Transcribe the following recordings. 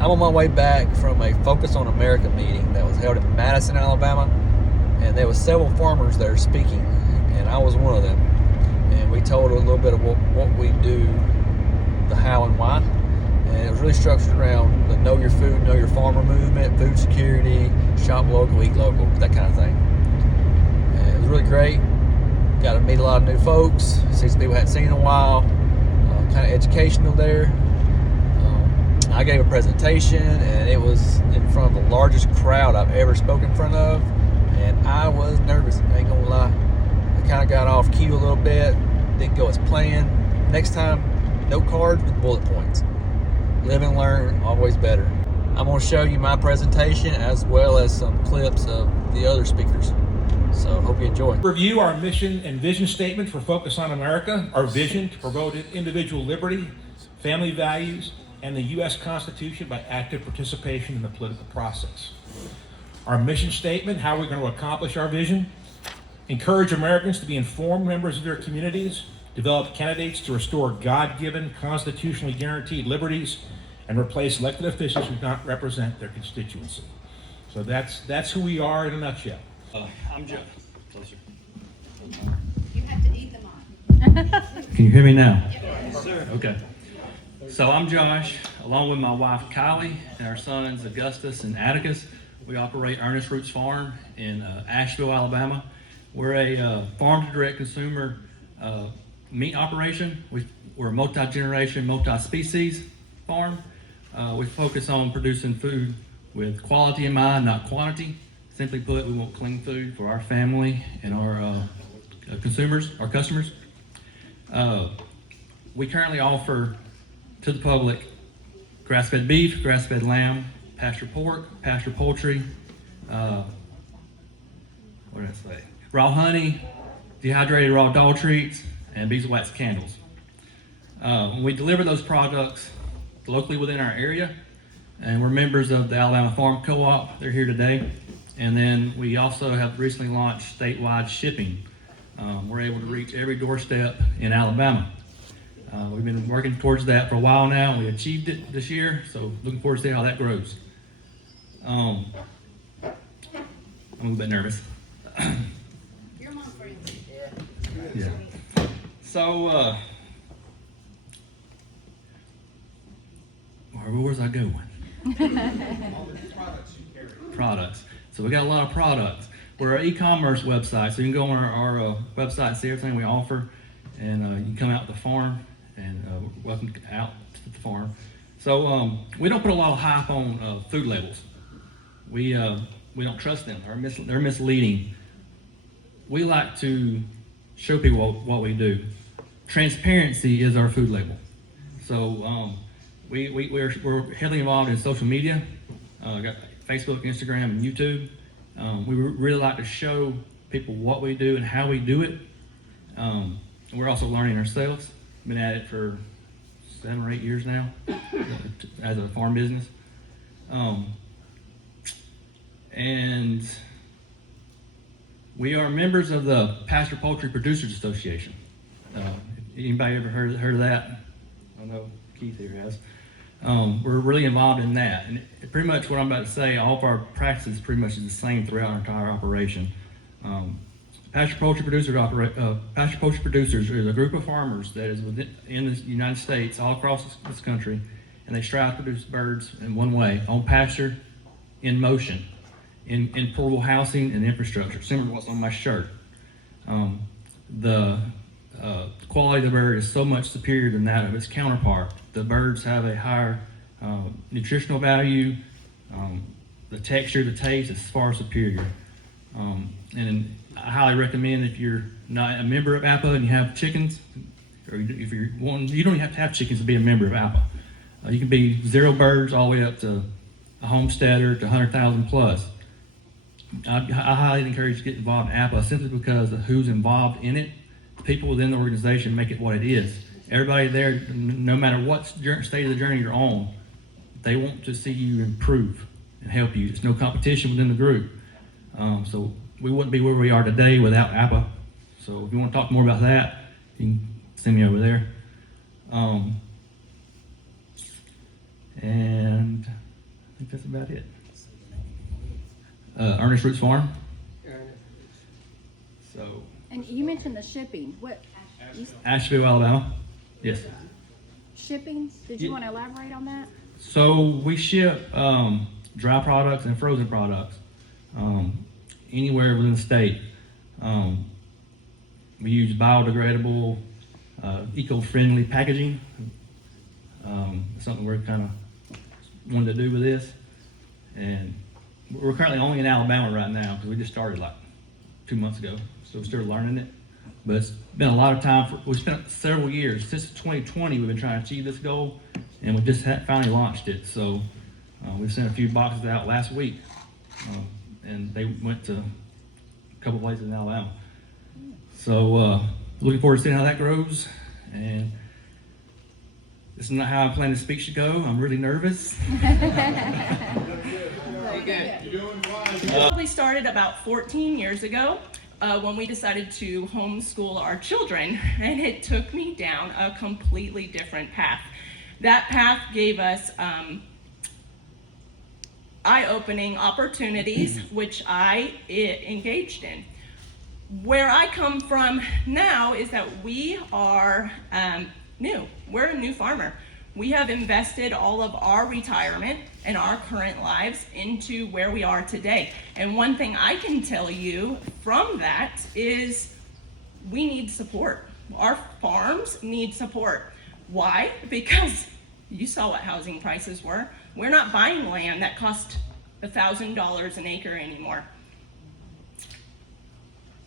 I'm on my way back from a Focus on America meeting that was held in Madison, Alabama, and there was several farmers there speaking, and I was one of them. And we told a little bit of what we do, the how and why, and it was really structured around the know your food, know your farmer movement, food security, shop local, eat local, that kind of thing. And it was really great. Got to meet a lot of new folks, see some people I hadn't seen in a while. Kind of educational there. I gave a presentation, and it was in front of the largest crowd I've ever spoken in front of, and I was nervous, I ain't gonna lie. I kind of got off cue a little bit, didn't go as planned. Next time, note cards with bullet points. Live and learn, always better. I'm gonna show you my presentation as well as some clips of the other speakers. So hope you enjoy. Review our mission and vision statement for Focus on America, our vision to promote individual liberty, family values, and the U.S. Constitution by active participation in the political process. Our mission statement, how we're going to accomplish our vision: encourage Americans to be informed members of their communities, develop candidates to restore God-given, constitutionally guaranteed liberties, and replace elected officials who do not represent their constituency. So that's who we are in a nutshell. I'm Joe. Closer. You have to eat them on. Can you hear me now? Yes, sir. Okay. So I'm Josh, along with my wife Kylie and our sons Augustus and Atticus. We operate Earnest Roots Farm in Asheville, Alabama. We're a farm-to-direct consumer meat operation. We're a multi-generation, multi-species farm. We focus on producing food with quality in mind, not quantity. Simply put, we want clean food for our family and our consumers, our customers. We currently offer to the public grass-fed beef, grass-fed lamb, pasture pork, pasture poultry, what did I say? Raw honey, dehydrated raw dog treats, and beeswax candles. We deliver those products locally within our area, and we're members of the Alabama Farm Co-op. They're here today. And then we also have recently launched statewide shipping. We're able to reach every doorstep in Alabama. We've been working towards that for a while now. We achieved it this year, so looking forward to see how that grows. I'm a bit nervous. Your mom friends. Yeah. So, where was I going? Products. So we got a lot of products. We're an e-commerce website, so you can go on our website and see everything we offer, and you can come out to the farm, and welcome out to the farm. So we don't put a lot of hype on food labels. We don't trust them. They're misleading. We like to show people what we do. Transparency is our food label. So we're heavily involved in social media. Got Facebook, Instagram, and YouTube. We really like to show people what we do and how we do it. We're also learning ourselves. Been at it for 7 or 8 years now as a farm business. And we are members of the Pasture Poultry Producers Association. Anybody ever heard of that? I know Keith here has. We're really involved in that, and pretty much what I'm about to say, all of our practices pretty much is the same throughout our entire operation. Pasture Poultry Producers is a group of farmers that is in the United States, all across this country, and they strive to produce birds in one way: on pasture, in motion, in portable housing and infrastructure, similar to what's on my shirt. The quality of the bird is so much superior than that of its counterpart. The birds have a higher nutritional value. The texture, the taste is far superior. And I highly recommend, if you're not a member of APPPA and you have chickens, or if you're one, you don't even have to have chickens to be a member of APPPA. You can be 0 birds all the way up to a homesteader to 100,000 plus. I highly encourage you to get involved in APPPA simply because of who's involved in it. The people within the organization make it what it is. Everybody there, no matter what stage of the journey you're on, they want to see you improve and help you. There's no competition within the group. So we wouldn't be where we are today without APPPA. So if you want to talk more about that, you can send me over there. And think that's about it. Earnest Roots Farm. So, And you mentioned the shipping. What? Asheville, Alabama. Yes. Shipping? Did you Yeah. want to elaborate on that? So we ship dry products and frozen products anywhere within the state. We use biodegradable, eco-friendly packaging. Something we're kind of wanting to do with this. And we're currently only in Alabama right now because we just started like 2 months ago. So we're still learning it. But it's been a lot of time. We spent several years. Since 2020, we've been trying to achieve this goal. And we just finally launched it. So we sent a few boxes out last week. And they went to a couple places in Alabama. So looking forward to seeing how that grows. And this is not how I plan the speech to go. I'm really nervous. We started about 14 years ago when we decided to homeschool our children, and it took me down a completely different path. That path gave us eye-opening opportunities, which I engaged in. Where I come from now is that we are new. We're a new farmer. We have invested all of our retirement and our current lives into where we are today. And one thing I can tell you from that is we need support. Our farms need support. Why? Because you saw what housing prices were. We're not buying land that cost $1,000 an acre anymore.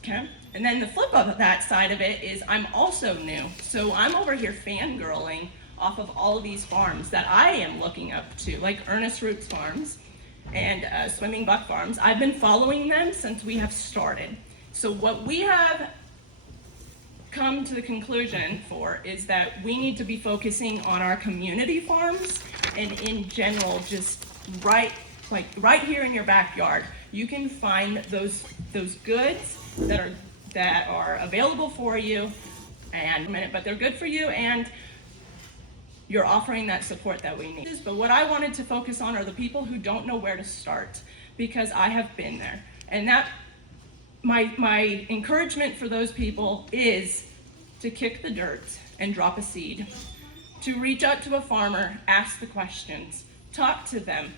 Okay? And then the flip of that side of it is I'm also new. So I'm over here fangirling off of all of these farms that I am looking up to, like Earnest Roots Farms and Swimming Buck Farms. I've been following them since we have started. So what we have come to the conclusion for is that we need to be focusing on our community farms and in general, just right here in your backyard. You can find those goods that are available for you, but they're good for you, and you're offering that support that we need. But what I wanted to focus on are the people who don't know where to start, because I have been there. And that my encouragement for those people is to kick the dirt and drop a seed, to reach out to a farmer, ask the questions, talk to them,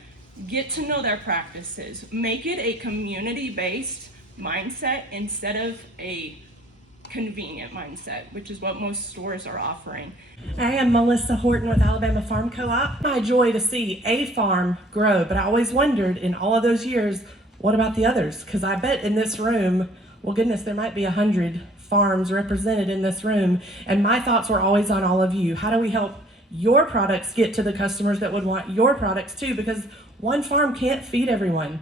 get to know their practices, make it a community-based mindset instead of a convenient mindset, which is what most stores are offering. I am Melissa Horton with Alabama Farm Co-op. My joy to see a farm grow, but I always wondered in all of those years, what about the others? Because I bet in this room, well, goodness, there might be 100 farms represented in this room, and my thoughts were always on all of you. How do we help your products get to the customers that would want your products too? Because one farm can't feed everyone.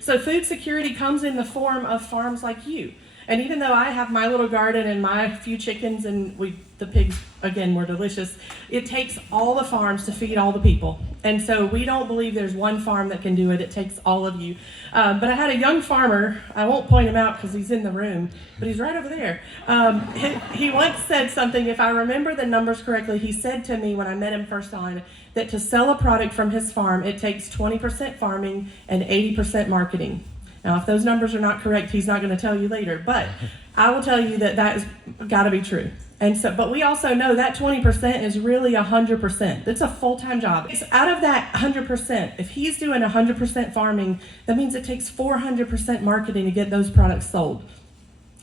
So food security comes in the form of farms like you. And even though I have my little garden and my few chickens, and the pigs, again, were delicious, it takes all the farms to feed all the people. And so we don't believe there's one farm that can do it. It takes all of you. But I had a young farmer, I won't point him out because he's in the room, but he's right over there. He once said something, if I remember the numbers correctly, he said to me when I met him first on, that to sell a product from his farm, it takes 20% farming and 80% marketing. Now, if those numbers are not correct, he's not going to tell you later, but I will tell you that has got to be true. And so, but we also know that 20% is really 100%. It's a full-time job. It's out of that 100%, if he's doing 100% farming, that means it takes 400% marketing to get those products sold.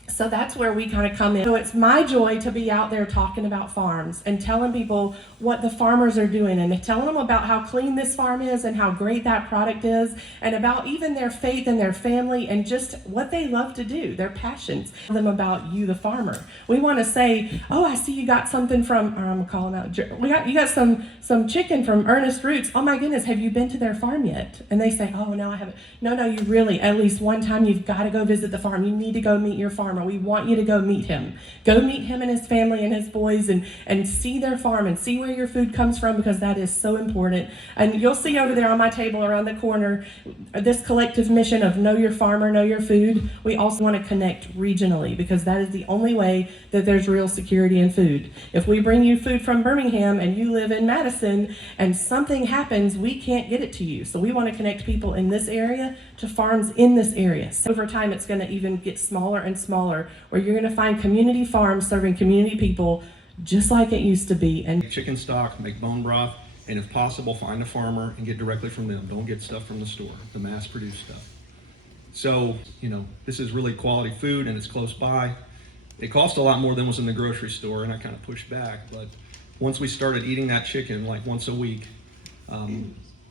So that's where we kind of come in. So it's my joy to be out there talking about farms and telling people what the farmers are doing and telling them about how clean this farm is and how great that product is and about even their faith and their family and just what they love to do, their passions. Tell them about you, the farmer. We want to say, oh, I see you got something from, or I'm calling out, you got some chicken from Earnest Roots. Oh my goodness, have you been to their farm yet? And they say, oh no, I haven't. No, you really, at least one time you've got to go visit the farm. You need to go meet your farmer. farmer. We want you to go meet him. Go meet him and his family and his boys and see their farm and see where your food comes from, because that is so important. And you'll see over there on my table around the corner this collective mission of know your farmer, know your food. We also want to connect regionally, because that is the only way that there's real security in food. If we bring you food from Birmingham and you live in Madison and something happens, we can't get it to you. So we want to connect people in this area to farms in this area. So over time, it's going to even get smaller and smaller, where you're going to find community farms serving community people just like it used to be. And Make chicken stock, make bone broth, and if possible, find a farmer and get directly from them. Don't get stuff from the store, the mass-produced stuff. So, this is really quality food and it's close by. It cost a lot more than was in the grocery store, and I kind of pushed back, but once we started eating that chicken like once a week,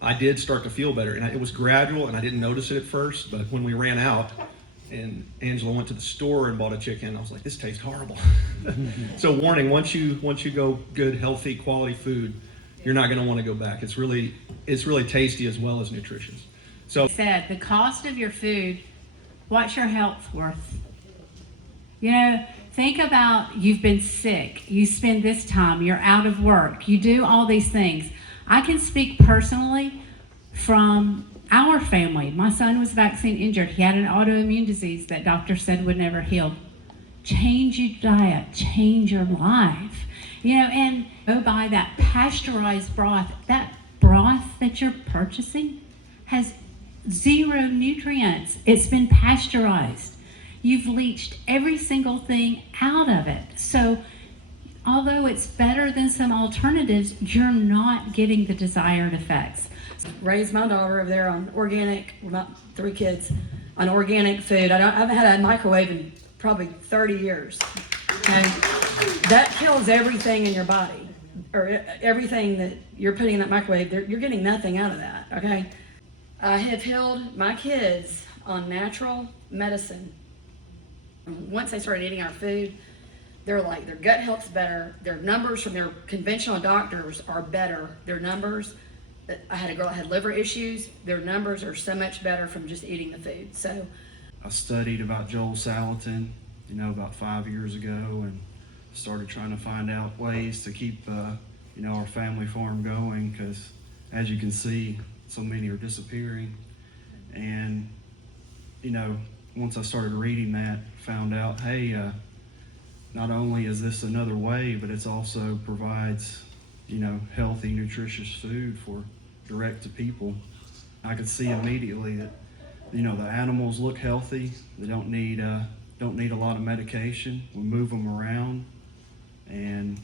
I did start to feel better, and it was gradual, and I didn't notice it at first, but when we ran out and Angela went to the store and bought a chicken, I was like, this tastes horrible. So warning, once you go good, healthy, quality food, you're not going to want to go back. It's really tasty as well as nutritious. So said, the cost of your food, what's your health worth? Think about, you've been sick, you spend this time, you're out of work, you do all these things. I can speak personally from our family. My son was vaccine injured. He had an autoimmune disease that doctors said would never heal. Change your diet, change your life. And go buy that pasteurized broth. That broth that you're purchasing has 0 nutrients. It's been pasteurized. You've leached every single thing out of it. So although it's better than some alternatives, you're not getting the desired effects. Raised my daughter over there on organic, about 3 kids, on organic food. I haven't had a microwave in probably 30 years. And that kills everything in your body, or everything that you're putting in that microwave. You're getting nothing out of that, okay? I have healed my kids on natural medicine. Once they started eating our food, their gut health's better. Their numbers from their conventional doctors are better. Their numbers, I had a girl that had liver issues. Their numbers are so much better from just eating the food. So I studied about Joel Salatin, about 5 years ago, and started trying to find out ways to keep, our family farm going, because as you can see, so many are disappearing. And, once I started reading that, found out, hey, not only is this another way, but it's also provides, healthy, nutritious food for direct to people. I could see immediately that, the animals look healthy. They don't need a lot of medication. We move them around, and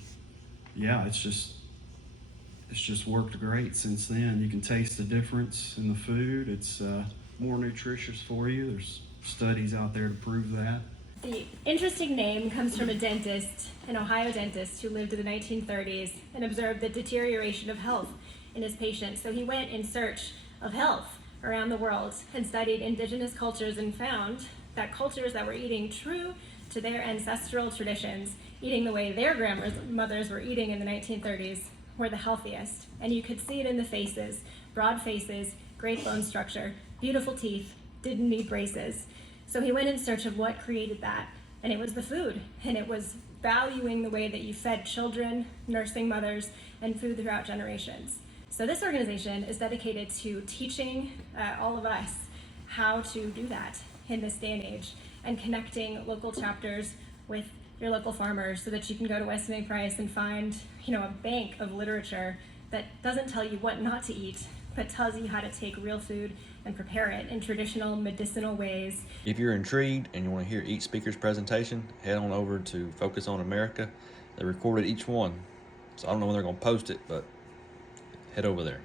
yeah, it's just worked great since then. You can taste the difference in the food. It's more nutritious for you. There's studies out there to prove that. The interesting name comes from a dentist, an Ohio dentist who lived in the 1930s and observed the deterioration of health in his patients. So he went in search of health around the world and studied indigenous cultures and found that cultures that were eating true to their ancestral traditions, eating the way their grandmothers were eating in the 1930s, were the healthiest. And you could see it in the faces, broad faces, great bone structure, beautiful teeth, didn't need braces. So he went in search of what created that, and it was the food, and it was valuing the way that you fed children, nursing mothers, and food throughout generations. So this organization is dedicated to teaching all of us how to do that in this day and age, and connecting local chapters with your local farmers so that you can go to Weston A. Price and find, a bank of literature that doesn't tell you what not to eat, but tells you how to take real food and prepare it in traditional medicinal ways. If you're intrigued and you want to hear each speaker's presentation, head on over to Focus on America. They recorded each one, so I don't know when they're going to post it, but head over there.